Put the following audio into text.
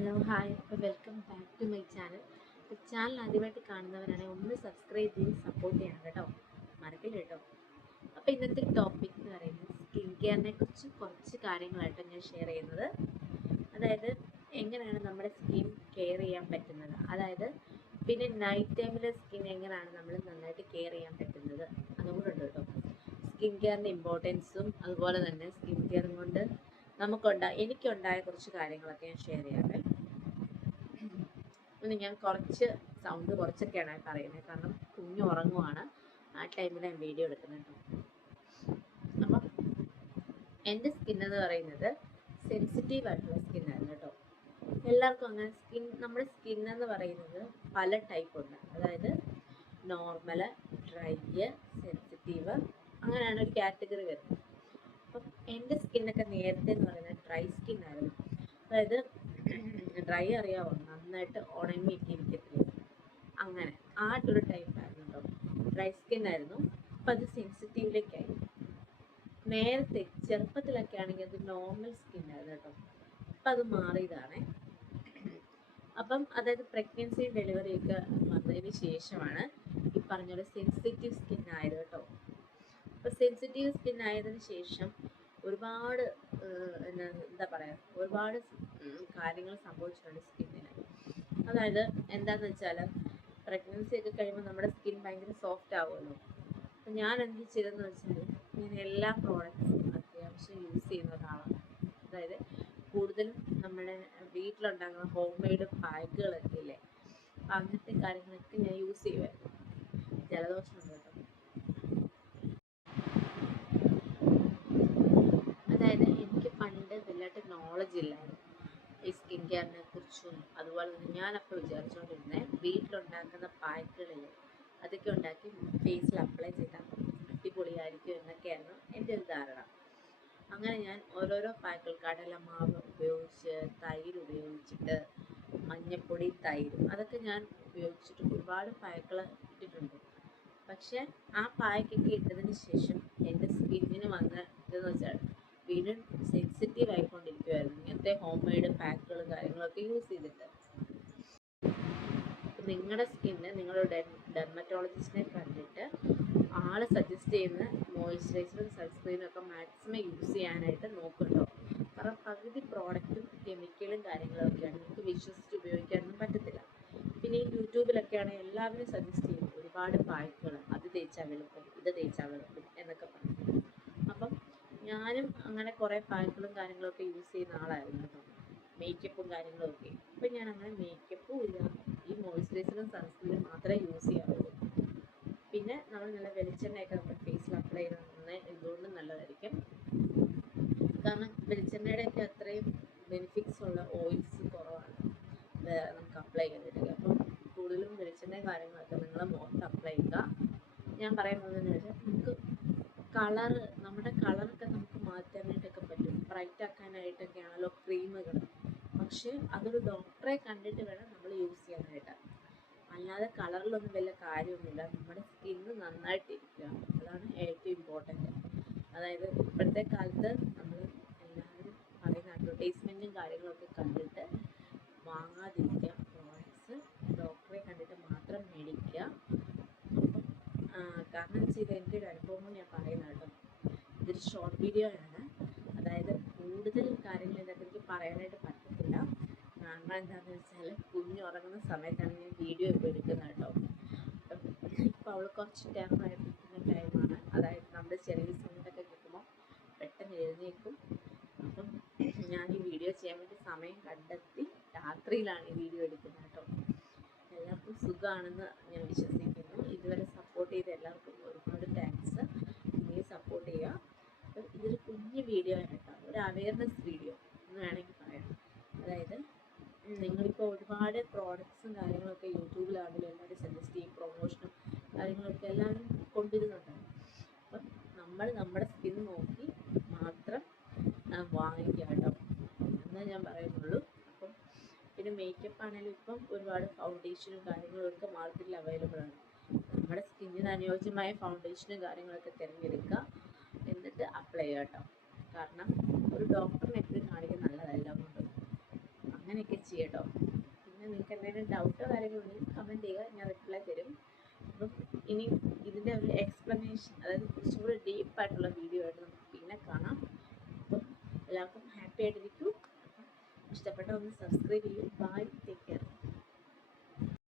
Hello hi welcome back to my channel. Channel ആദ്യമായിട്ട് കാണുന്നവരാണെങ്കിൽ ഒന്ന് സബ്സ്ക്രൈബ് ചെയ്ത് സപ്പോർട്ട് ചെയ്യണം കേട്ടോ, മറക്കില്ല കേട്ടോ. അപ്പോൾ ഇന്നത്തെ ടോപ്പിക് എന്ന് പറയുന്നത് സ്കിൻ കെയറിനെ കുറിച്ച് കുറച്ച് കാര്യങ്ങളായിട്ട് ഞാൻ ഷെയർ ചെയ്യുന്നത്. അതായത് എങ്ങനെയാണ് നമ്മുടെ സ്കിൻ കെയർ ചെയ്യാൻ പറ്റുന്നത്, അതായത് പിന്നെ നൈറ്റ് ടൈമിലെ സ്കിൻ എങ്ങനെയാണ് നമ്മൾ നന്നായിട്ട് കെയർ ചെയ്യാൻ പറ്റുന്നത്, അതുകൂടെ ഉണ്ട് കേട്ടോ. സ്കിൻ കെയറിൻ്റെ ഇമ്പോർട്ടൻസും അതുപോലെ തന്നെ സ്കിൻ കെയറും കൊണ്ട് എനിക്കുണ്ടായ കുറച്ച് കാര്യങ്ങളൊക്കെ ഞാൻ ഷെയർ ചെയ്യാതെ. ഇനി ഞാൻ കുറച്ച് സൗണ്ട് കുറച്ചൊക്കെയാണ് പറയുന്നത്, കാരണം കുഞ്ഞു ഉറങ്ങുവാണ്, ആ ടൈമിൽ ഞാൻ വീഡിയോ എടുക്കുന്നത് കേട്ടോ. അപ്പം എൻ്റെ സ്കിൻ എന്ന് പറയുന്നത് സെൻസിറ്റീവ് ആയിട്ടുള്ള സ്കിന്നായിരുന്നു കേട്ടോ. എല്ലാവർക്കും അങ്ങനെ നമ്മുടെ സ്കിൻ എന്ന് പറയുന്നത് പല ടൈപ്പ് ഉണ്ട്. അതായത് നോർമൽ, ഡ്രൈ, സെൻസിറ്റീവ്, അങ്ങനെയാണ് ഒരു കാറ്റഗറി വരുന്നത്. അപ്പം എൻ്റെ സ്കിന്നൊക്കെ നേരത്തെ എന്ന് പറയുന്നത് ഡ്രൈ സ്കിന്നായിരുന്നു. അതായത് ഡ്രൈ അറിയാവോ, നന്നായിട്ട് ഉണങ്ങിയിട്ടിരിക്കത്തില്ല, അങ്ങനെ ആ ഒരു ടൈപ്പായിരുന്നു കേട്ടോ. ഡ്രൈ സ്കിന്നായിരുന്നു. അപ്പം അത് സെൻസിറ്റീവിലേക്കായി. നേരത്തെ ചെറുപ്പത്തിലൊക്കെ ആണെങ്കിൽ അത് നോർമൽ സ്കിന്നായിരുന്നു കേട്ടോ. അപ്പം അത് മാറിയതാണ്. അപ്പം അതായത് പ്രഗ്നൻസിയും ഡെലിവറിയൊക്കെ വന്നതിന് ശേഷമാണ് ഈ പറഞ്ഞൊരു സെൻസിറ്റീവ് സ്കിൻ ആയത് കേട്ടോ. അപ്പോൾ സെൻസിറ്റീവ് സ്കിൻ ആയതിനു ശേഷം ഒരുപാട് എന്താ പറയുക, ഒരുപാട് കാര്യങ്ങൾ സംഭവിച്ചിട്ടുണ്ട് സ്കിന്നിന്. അതായത് എന്താണെന്ന് വെച്ചാൽ, പ്രഗ്നൻസി ഒക്കെ കഴിയുമ്പോൾ നമ്മുടെ സ്കിൻ ഭയങ്കര സോഫ്റ്റ് ആവുമല്ലോ. അപ്പം ഞാൻ എന്ത് ചെയ്തതെന്ന് വെച്ചാൽ, ഞാൻ എല്ലാ പ്രോഡക്റ്റ്സും അത്യാവശ്യം യൂസ് ചെയ്യുന്ന ഒരാളാണ്. അതായത് കൂടുതലും നമ്മുടെ വീട്ടിലുണ്ടാകുന്ന ഹോം മെയ്ഡ് പാക്കുകളൊക്കെ ഇല്ലേ, അങ്ങനത്തെ കാര്യങ്ങളൊക്കെ ഞാൻ യൂസ് ചെയ്യുമായിരുന്നു. ജലദോഷമുണ്ട് കേട്ടോ. അതായത് എനിക്ക് പണ്ട് വലുതായിട്ട് നോളജ് ഇല്ലായിരുന്നു ഈ സ്കിൻ കെയറിനെ കുറിച്ചും. അതുപോലെ തന്നെ ഞാനപ്പോൾ വിചാരിച്ചുകൊണ്ടിരുന്നത് വീട്ടിലുണ്ടാക്കുന്ന പാക്കുകളിൽ അതൊക്കെ ഉണ്ടാക്കി ഫേസിൽ അപ്ലൈ ചെയ്താൽ അടിപൊളിയായിരിക്കും എന്നൊക്കെയായിരുന്നു എൻ്റെ ഒരു ധാരണ. അങ്ങനെ ഞാൻ ഓരോരോ പാക്കുകൾ, കടലമാവ് ഉപയോഗിച്ച്, തൈര് ഉപയോഗിച്ചിട്ട്, മഞ്ഞപ്പൊടി, തൈര്, അതൊക്കെ ഞാൻ ഉപയോഗിച്ചിട്ട് ഒരുപാട് പാക്കുകൾ ഇട്ടിട്ടുണ്ട്. പക്ഷെ ആ പായ്ക്കൊക്കെ ഇട്ടതിന് ശേഷം എൻ്റെ സ്കിന്നിന് വന്ന ഇതെന്ന് വെച്ചാൽ വീണ്ടും സെൻസിറ്റീവ് ആയിക്കൊണ്ടിരിക്കുമായിരുന്നു, ഇങ്ങനത്തെ ഹോം മെയ്ഡ് പാക്കുകളും കാര്യങ്ങളൊക്കെ യൂസ് ചെയ്തിട്ട്. നിങ്ങളുടെ സ്കിന്ന് നിങ്ങളുടെ ഡെർമറ്റോളജിസ്റ്റിനെ കണ്ടിട്ട് ആൾ സജസ്റ്റ് ചെയ്യുന്ന മോയ്സ്ചറൈസറും സൺസ്ക്രീനും ഒക്കെ മാക്സിമം യൂസ് ചെയ്യാനായിട്ട് നോക്കുന്നുണ്ടോ. കാരണം പകുതി പ്രോഡക്റ്റും കെമിക്കലും കാര്യങ്ങളൊക്കെയാണ്, നിങ്ങൾക്ക് വിശ്വസിച്ച് ഉപയോഗിക്കാനൊന്നും പറ്റത്തില്ല. പിന്നെ ഈ യൂട്യൂബിലൊക്കെയാണ് എല്ലാവരും സജസ്റ്റ് ചെയ്യും ഒരുപാട് പായ്ക്കുകൾ, അത് തേച്ചാൽ വെളുക്കും, ഇത് തേച്ചാൽ വെളുക്കും എന്നൊക്കെ പറയും. അപ്പം ഞാനും അങ്ങനെ കുറേ പായ്ക്കുകളും കാര്യങ്ങളൊക്കെ യൂസ് ചെയ്യുന്ന ആളായിരുന്നു കേട്ടോ, മേക്കപ്പും കാര്യങ്ങളൊക്കെ. അപ്പം ഞാൻ അങ്ങനെ മേക്കപ്പും ഇല്ല, ഈ മോയ്സ്ചറൈസറും സൺസ്ക്രീനും മാത്രമേ യൂസ് ചെയ്യാറുള്ളൂ. പിന്നെ നമ്മൾ നല്ല വെളിച്ചെണ്ണയൊക്കെ നമ്മുടെ ഫേസിൽ അപ്ലൈ ചെയ്യുന്നത് എന്തുകൊണ്ടും നല്ലതായിരിക്കും. കാരണം വെളിച്ചെണ്ണയുടെയൊക്കെ അത്രയും ബെനിഫിറ്റ്സ് ഉള്ള ഓയിൽസ് കുറവാണ് നമുക്ക് അപ്ലൈ ചെയ്തിട്ട്. അപ്പം കൂടുതലും വെളിച്ചെണ്ണയും കാര്യങ്ങളൊക്കെ നിങ്ങൾ മുഖത്ത് അപ്ലൈ ചെയ്യുക. ഞാൻ പറയുന്നതെന്ന് വെച്ചാൽ, നമുക്ക് നമ്മുടെ കളറൊക്കെ നമുക്ക് മാറ്റാനായിട്ടൊക്കെ പറ്റും, ബ്രൈറ്റ് ആക്കാനായിട്ടൊക്കെയാണല്ലോ ക്രീമുകൾ. പക്ഷേ അതൊരു ഡോക്ടറെ കണ്ടിട്ട് വേണം നമ്മൾ യൂസ് ചെയ്യാനായിട്ട്. അല്ലാതെ കളറിലൊന്നും വലിയ കാര്യമൊന്നുമില്ല. നമ്മുടെ സ്കിന്ന് നന്നായിട്ടിരിക്കുക, അതാണ് ഏറ്റവും ഇമ്പോർട്ടൻറ്റ്. അതായത് ഇപ്പോഴത്തെ കാലത്ത് നമ്മൾ എല്ലാവരും പറയുന്ന അഡ്വർടൈസ്മെൻറ്റും കാര്യങ്ങളൊക്കെ കണ്ടിട്ട് വാങ്ങാതിരിക്കുക. പ്രോഡക്ട്സ് ഡോക്ടറെ കണ്ടിട്ട് മാത്രം മേടിക്കുക. കാരണം വെച്ചാൽ എൻ്റെ ഒരു അനുഭവം ഞാൻ പറയുന്നത് കേട്ടോ. ഇതൊരു ഷോർട്ട് വീഡിയോ ആണ്, അതായത് കൂടുതൽ കാര്യങ്ങൾ ഇതിനകത്ത് എനിക്ക് പറയാനായിട്ട് പറ്റത്തില്ല. കാരണം എന്താണെന്ന് വെച്ചാൽ, കുഞ്ഞുറങ്ങുന്ന സമയത്താണ് ഞാൻ വീഡിയോ ഇപ്പോൾ എടുക്കുന്നത് കേട്ടോ. ഇപ്പോൾ അവൾ കുറച്ച് ടൈമായിട്ടിരിക്കുന്ന ടൈമാണ്. അതായത് നമ്മുടെ ചെറിയ സൗണ്ടൊക്കെ കിട്ടുമ്പോൾ പെട്ടെന്ന് എഴുന്നേൽക്കും. അപ്പം ഞാൻ ഈ വീഡിയോ ചെയ്യാൻ വേണ്ടി സമയം കണ്ടെത്തി രാത്രിയിലാണ് ഈ വീഡിയോ എടുക്കുന്നത് കേട്ടോ. എല്ലാവർക്കും സുഖമാണെന്ന് ഞാൻ വിശ്വസിക്കുന്നു. ഇതുവരെ സപ്പോർട്ട് ചെയ്ത എല്ലാവർക്കും ഒരുപാട് താങ്ക്സ്. ഇനി സപ്പോർട്ട് ചെയ്യുക. അപ്പം ഇതൊരു കുഞ്ഞു വീഡിയോ ആണ് കേട്ടോ, ഒരു അവയർനെസ് വീഡിയോ എന്ന് വേണമെങ്കിൽ പറയാം. അതായത് നിങ്ങളിപ്പോൾ ഒരുപാട് പ്രോഡക്ട്സും കാര്യങ്ങളൊക്കെ യൂട്യൂബിലാണെങ്കിലും എല്ലാവരും സജസ്റ്റ് ചെയ്യും, പ്രൊമോഷനും കാര്യങ്ങളൊക്കെ എല്ലാവരും കൊണ്ടുവരുന്നുണ്ട്. അപ്പം നമ്മൾ നമ്മുടെ സ്കിൻ നോക്കി മാത്രം വാങ്ങിക്കുക കേട്ടോ എന്നേ ഞാൻ പറയുന്നുള്ളൂ. അപ്പം പിന്നെ മേക്കപ്പ് ആണെങ്കിലും ഇപ്പം ഒരുപാട് ഫൗണ്ടേഷനും കാര്യങ്ങളും ഒക്കെ മാർക്കറ്റിൽ അവൈലബിൾ ആണ്. നമ്മുടെ സ്കിന്നിന് അനുയോജ്യമായ ഫൗണ്ടേഷനും കാര്യങ്ങളൊക്കെ തിരഞ്ഞെടുക്കുക, എന്നിട്ട് അപ്ലൈ ചെയ്യുക കേട്ടോ. കാരണം ഒരു ഡോക്ടറിനെ എപ്പോഴും കാണിക്കാൻ നല്ലതല്ല കൊണ്ടും. അങ്ങനെ അങ്ങനെയൊക്കെ ചെയ്യട്ടോ. പിന്നെ നിങ്ങൾക്ക് എന്തെങ്കിലും ഡൗട്ടോ കാര്യങ്ങളുണ്ടെങ്കിൽ കമൻറ്റ് ചെയ്യുക, ഞാൻ റിപ്ലൈ തരും. അപ്പം ഇനി ഇതിൻ്റെ ഒരു എക്സ്പ്ലനേഷൻ, അതായത് കുറച്ചും കൂടി ഡീപ്പായിട്ടുള്ള വീഡിയോ ആയിട്ട് നമുക്ക് പിന്നെ കാണാം. അപ്പം എല്ലാവർക്കും ഹാപ്പി ആയിട്ടിരിക്കും. ഇഷ്ടപ്പെട്ട ഒന്ന് സബ്സ്ക്രൈബ് ചെയ്യൂ. ബൈ.